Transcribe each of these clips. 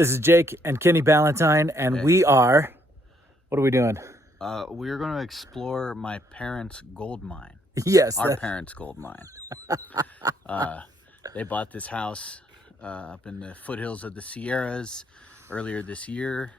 This is Jake and Kenny Ballantyne, and Hey. we are, what are we doing? We're going to explore my parents' gold mine. Yes. Our parents' gold mine. They bought this house up in the foothills of the Sierras earlier this year.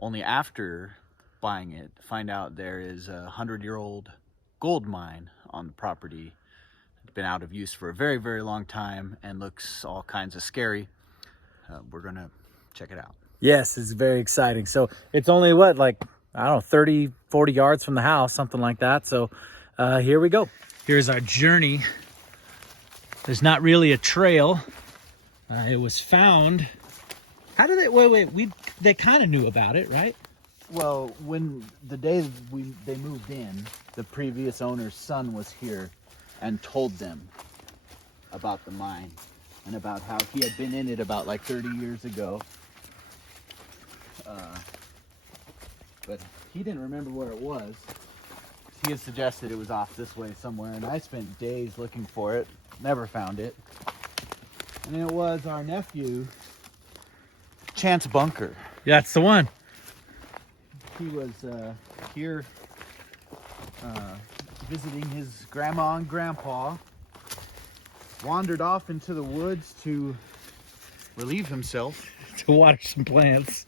Only after buying it, find out there is a 100-year-old gold mine on the property. It's been out of use for a very, very long time and looks all kinds of scary. We're going to check it out. Yes, it's very exciting. So it's only what, like, I don't know, 30, 40 yards from the house, something like that. So here we go. Here's our journey. There's not really a trail. It was found. How did they, they kind of knew about it, right? Well, when the day they moved in, the previous owner's son was here and told them about the mine and about how he had been in it about like 30 years ago. But he didn't remember where it was. He had suggested it was off this way somewhere, and I spent days looking for it, never found it. And it was our nephew, Chance Bunker. Yeah, that's the one. He was here visiting his grandma and grandpa, wandered off into the woods to relieve himself. To water some plants.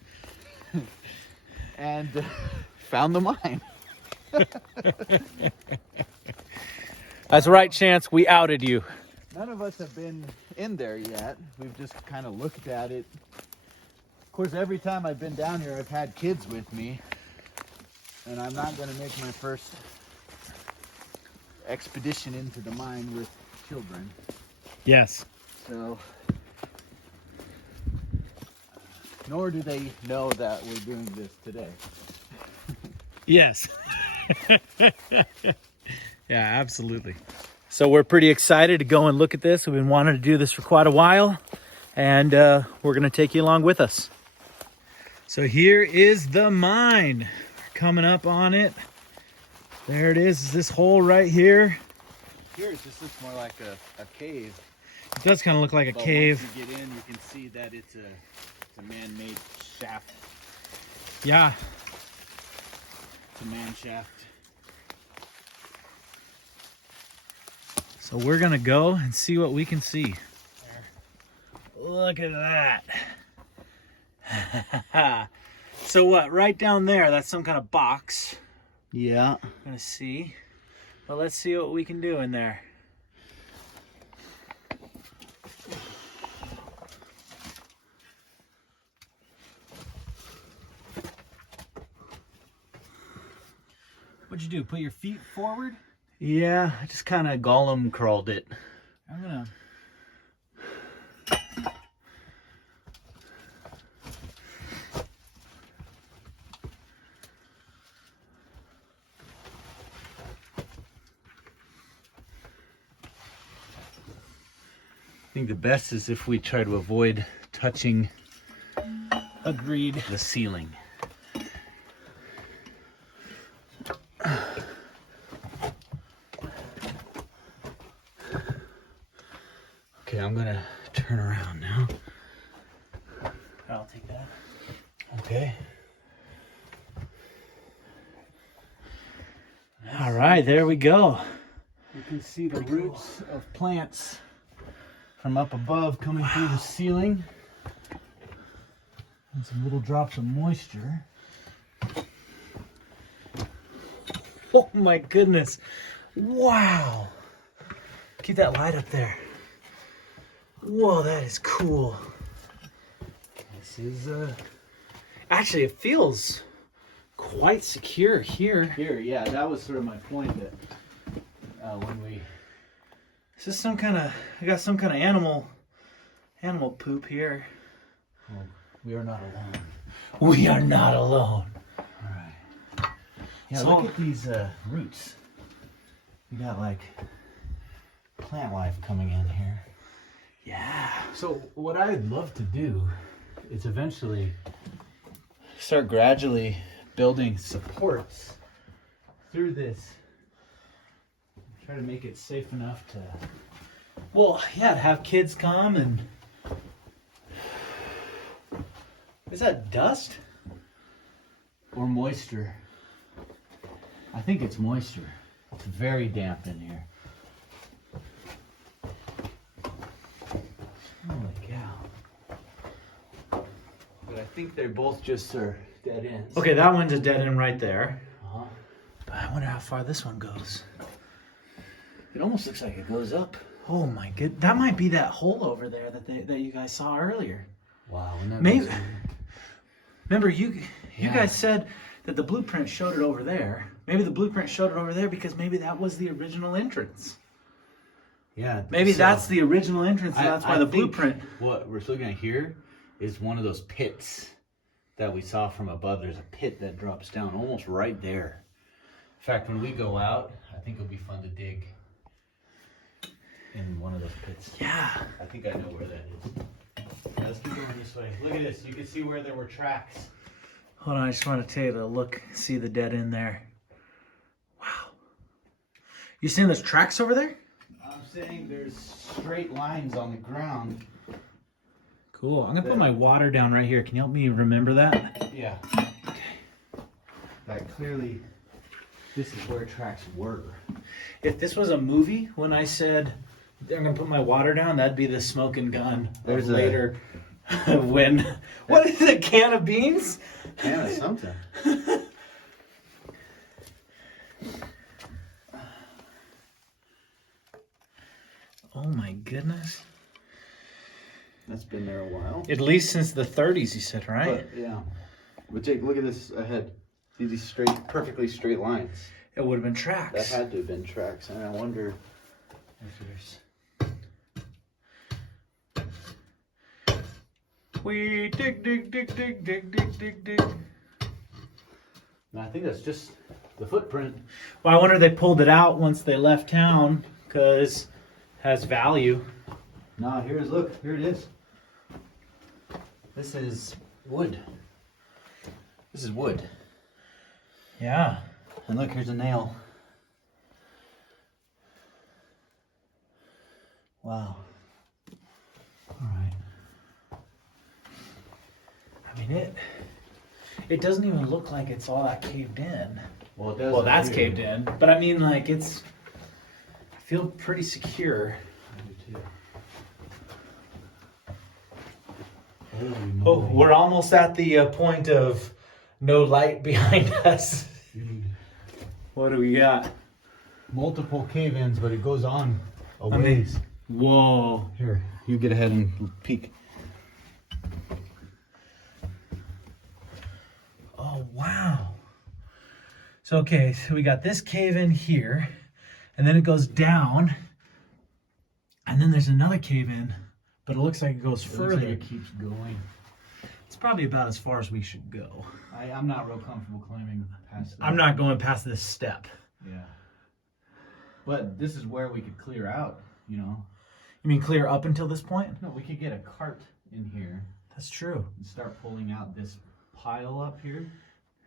And found the mine. That's right, Chance. We outed you. None of us have been in there yet. We've just kind of looked at it. Of course, every time I've been down here, I've had kids with me. And I'm not going to make my first expedition into the mine with children. Yes. So, nor do they know that we're doing this today. Yes. Yeah, absolutely. So we're pretty excited to go and look at this. We've been wanting to do this for quite a while, and we're going to take you along with us. So here is the mine. Coming up on it. There it is. This hole right here. Here it just looks more like a cave. It does kind of look like a cave. Once you get in, you can see that it's a man-made shaft. Yeah. It's a man shaft. So we're going to go and see what we can see. Look at that. So what, right down there, that's some kind of box. Yeah. I'm gonna see. But let's see what we can do in there. What'd you do? Put your feet forward? Yeah, I just kind of Gollum crawled it. I'm gonna... I think the best is if we try to avoid touching Agreed. the ceiling. Okay, I'm gonna turn around now. I'll take that. Okay. All right, there we go. You can see the roots of plants from up above coming through the ceiling. And some little drops of moisture. Oh my goodness. Wow. Keep that light up there. Whoa, that is cool. This is actually, it feels quite secure here. Here, yeah, that was sort of my point that when we... Is this some kind of, I got some kind of animal poop here. Well, we are not alone. We are not alone. All right. Yeah, So- look at these roots. We got like plant life coming in here. Yeah. So what I'd love to do is eventually start gradually building supports through this. Try to make it safe enough to... Well, yeah, to have kids come and Is that dust? Or moisture. I think it's moisture. It's very damp in here. Holy cow. But I think they're both just dead ends. Okay, that one's a dead end right there. Uh-huh. But I wonder how far this one goes. It almost looks like it goes up. Oh my good, that might be that hole over there that you guys saw earlier. Wow. Maybe. Remember, you Yeah. guys said that the blueprint showed it over there. Maybe the blueprint showed it over there because maybe that was the original entrance. Yeah. Maybe so that's the original entrance, and that's why the think blueprint. What we're looking at here is one of those pits that we saw from above. There's a pit that drops down almost right there. In fact, when we go out, I think it'll be fun to dig in one of those pits. Yeah. I think I know where that is. Now, let's keep going this way. Look at this. You can see where there were tracks. Hold on, I just want to tell you to look, see the dead end there. Wow. You seeing those tracks over there? I'm saying there's straight lines on the ground. Cool. I'm gonna put my water down right here. Can you help me remember that? Yeah. That clearly, this is where tracks were. If this was a movie, when I said I'm gonna put my water down, that'd be the smoking gun. There's later when what is it, a can of beans? Yeah, something. Oh my goodness. That's been there a while. At least since the 30s, you said, right? But, yeah. But Jake, look at this ahead. See these straight, perfectly straight lines. It would have been tracks. That had to have been tracks, and I wonder if there's. We dig. And I think that's just the footprint. Well, I wonder if they pulled it out once they left town because it has value. No, here it is. This is wood. This is wood. Yeah. And look, here's a nail. Wow. All right. I mean, it doesn't even look like it's all that caved in. Well, it does. Well, that's caved in, but I mean, like, I feel pretty secure. I do too. Oh, we're almost at the point of no light behind us. What do we got? Multiple cave-ins, but it goes on a I mean, ways. Whoa. Here, you get ahead and peek. Oh, wow. So, okay, so we got this cave in here, and then it goes down, and then there's another cave in, but it looks like it goes further. Looks like it keeps going. It's probably about as far as we should go. I'm not real comfortable climbing past that. I'm not going past this step. Yeah. But this is where we could clear out, you know. You mean clear up until this point? No, we could get a cart in here That's true. and start pulling out this pile up here.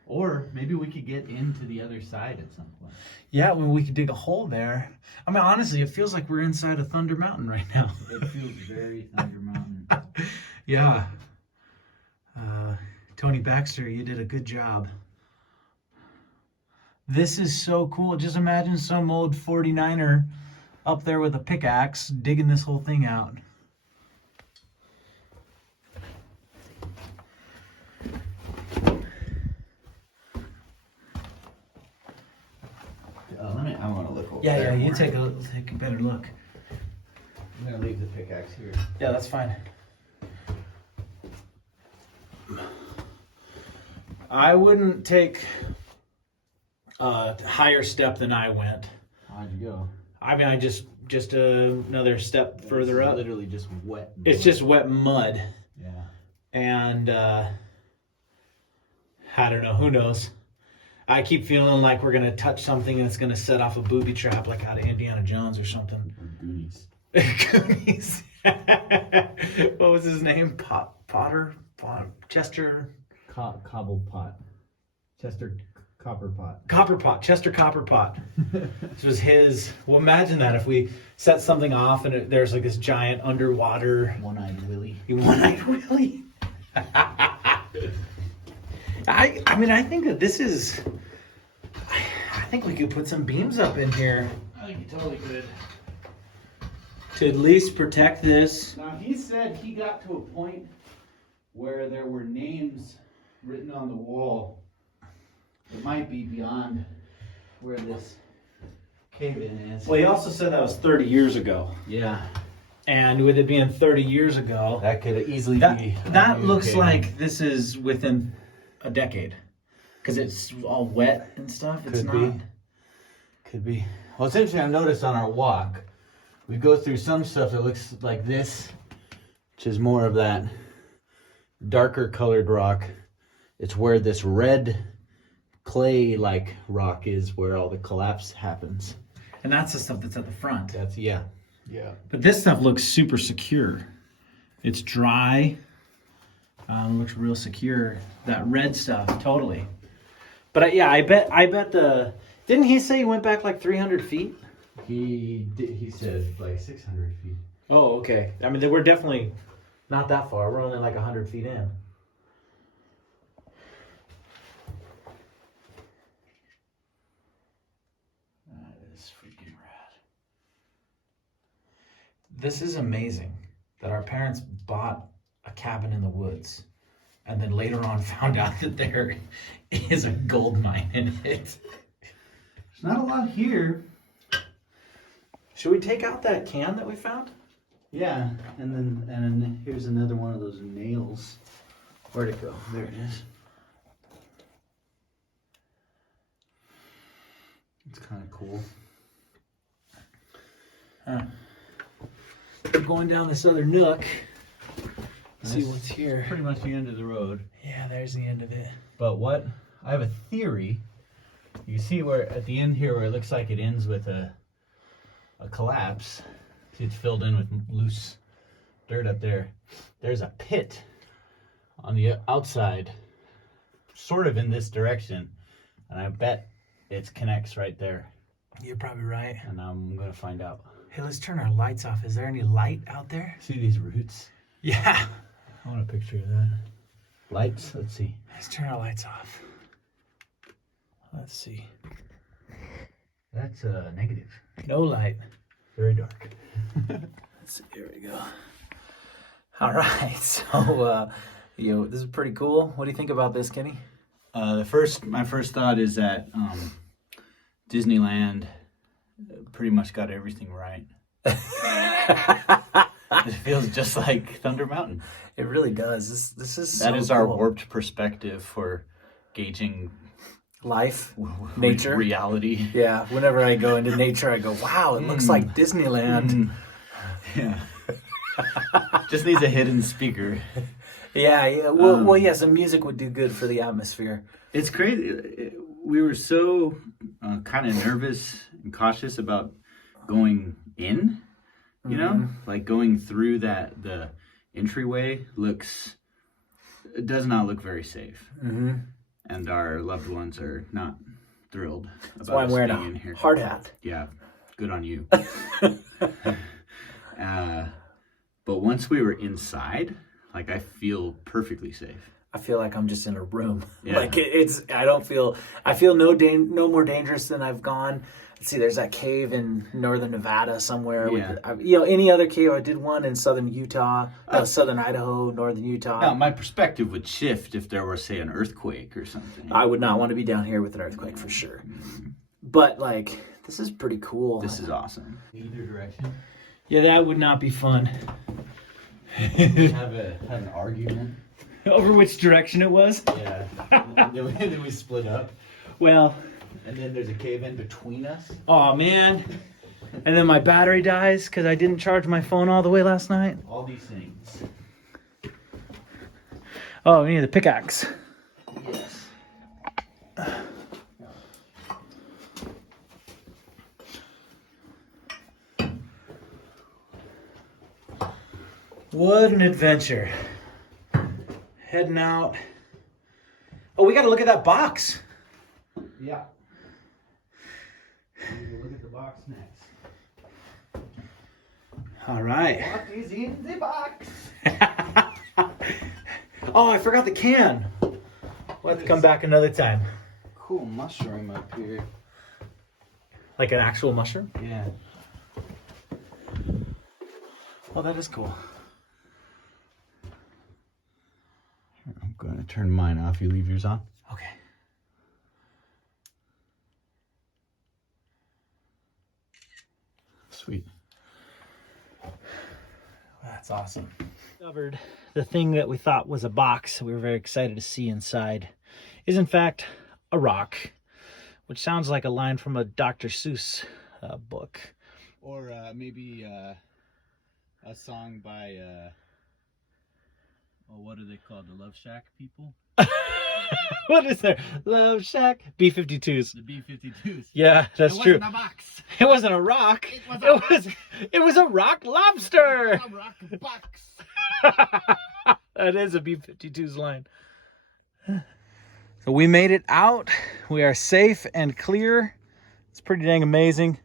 Or maybe we could get into the other side at some point. Yeah, well, we could dig a hole there. I mean, honestly, it feels like we're inside of Thunder Mountain right now. It feels very Thunder Mountain. Yeah. Tony Baxter, you did a good job. This is so cool. Just imagine some old 49er up there with a pickaxe digging this whole thing out. I want to look over Yeah, there you more. take a better look. I'm going to leave the pickaxe here. Yeah, that's fine. I wouldn't take a higher step than I went. How'd you go? I mean, I just another step further It's up. literally just wet. It's just wet mud. Yeah. And I don't know, who knows? I keep feeling like we're gonna touch something and it's gonna set off a booby trap like out of Indiana Jones or something. Or Goonies. Goonies. What was his name? Chester Cobblepot. Chester Copperpot. Copperpot. Chester Copperpot. This was his. Well, imagine that if we set something off and there's like this giant underwater One-eyed Willie. one-eyed Willie. I mean, I think that this is. I think we could put some beams up in here. I think you totally could. To at least protect this. Now, he said he got to a point where there were names written on the wall. It might be beyond where this cave-in is. Well, he also said that was 30 years ago. Yeah. And with it being 30 years ago, That could easily be. that looks like this is within a decade. Because it's all wet and stuff. It's Could not. be. Could be. Well, it's interesting. I've noticed on our walk, we go through some stuff that looks like this, which is more of that darker colored rock. It's where this red clay-like rock is where all the collapse happens. And that's the stuff that's at the front. That's, yeah. But this stuff looks super secure. It's dry. Looks real secure. That red stuff, totally. But yeah, I bet the. Didn't he say he went back like 300 feet? He said like 600 feet. Oh, okay. I mean, we're definitely not that far. We're only like 100 feet in. That is freaking rad. This is amazing that our parents bought a cabin in the woods and then later on found out that there is a gold mine in it. There's not a lot here. Should we take out that can that we found? Yeah, and then here's another one of those nails. Where'd it go? There it is. It's kind of cool. We're going down this other nook. See This what's here. Pretty much the end of the road. Yeah, there's the end of it. But what? I have a theory. You see where at the end here where it looks like it ends with a collapse. See, it's filled in with loose dirt up there. There's a pit on the outside, sort of in this direction, and I bet it connects right there. You're probably right. And I'm gonna find out. Hey, let's turn our lights off. Is there any light out there? See these roots? Yeah. I want a picture of that. Lights. Let's see. Let's turn our lights off. Let's see. That's negative. No light. Very dark. Let's see. Here we go. All right. So, this is pretty cool. What do you think about this, Kenny? My first thought is that Disneyland pretty much got everything right. It feels just like Thunder Mountain. It really does. This is That so is our cool. warped perspective for gauging Life, nature, reality. Yeah. Whenever I go into nature, I go, "Wow, it looks like Disneyland." Yeah. Just needs a hidden speaker. Yeah. Well, yeah. Some music would do good for the atmosphere. It's crazy. We were so kind of nervous and cautious about going in. You know, like going through the entryway does not look very safe. Mm-hmm. And our loved ones are not thrilled about That's why I'm us wearing being in a here. hard hat. Yeah, good on you. But once we were inside, like I feel perfectly safe. I feel like I'm just in a room. Yeah. Like I feel no more dangerous than I've gone. Let's see, there's that cave in northern Nevada somewhere. Yeah. Any other cave. I did one in southern Utah, southern Idaho, northern Utah. Now, my perspective would shift if there were, say, an earthquake or something. I would not want to be down here with an earthquake for sure. But like, this is pretty cool. This is awesome. Either direction. Yeah, that would not be fun. have an argument. Over which direction it was? Yeah. and then we split up. Well. And then there's a cave in between us. Oh man. And then my battery dies because I didn't charge my phone all the way last night. All these things. Oh, we need the pickaxe. Yes. What an adventure. Heading out. Oh, we got to look at that box. Yeah. We'll look at the box next. All right. What is in the box? Oh, I forgot the can. We'll have to come back another time. Cool mushroom up here. Like an actual mushroom? Yeah. Oh, that is cool. I'm going to turn mine off. You leave yours on? Okay. Sweet. That's awesome. Discovered the thing that we thought was a box we were very excited to see inside is in fact a rock, which sounds like a line from a Dr. Seuss book. Or maybe a song by, what are they called? The Love Shack people? What is there? Love Shack? B-52s. The B-52s. Yeah, that's true. It wasn't a box. It wasn't a rock. It was a rock lobster. A rock box. That is a B-52's line. So we made it out. We are safe and clear. It's pretty dang amazing.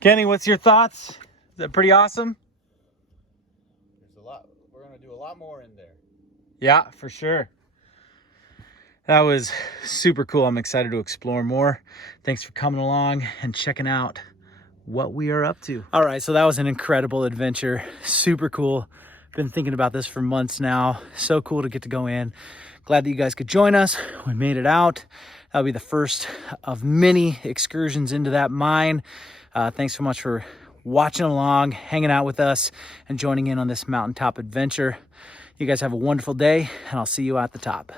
Kenny, what's your thoughts? Is that pretty awesome? There's a lot. We're going to do a lot more in there. Yeah, for sure. That was super cool. I'm excited to explore more. Thanks for coming along and checking out what we are up to. All right, so that was an incredible adventure. Super cool. Been thinking about this for months now. So cool to get to go in. Glad that you guys could join us. We made it out. That'll be the first of many excursions into that mine. Thanks so much for watching along, hanging out with us, and joining in on this mountaintop adventure. You guys have a wonderful day, and I'll see you at the top.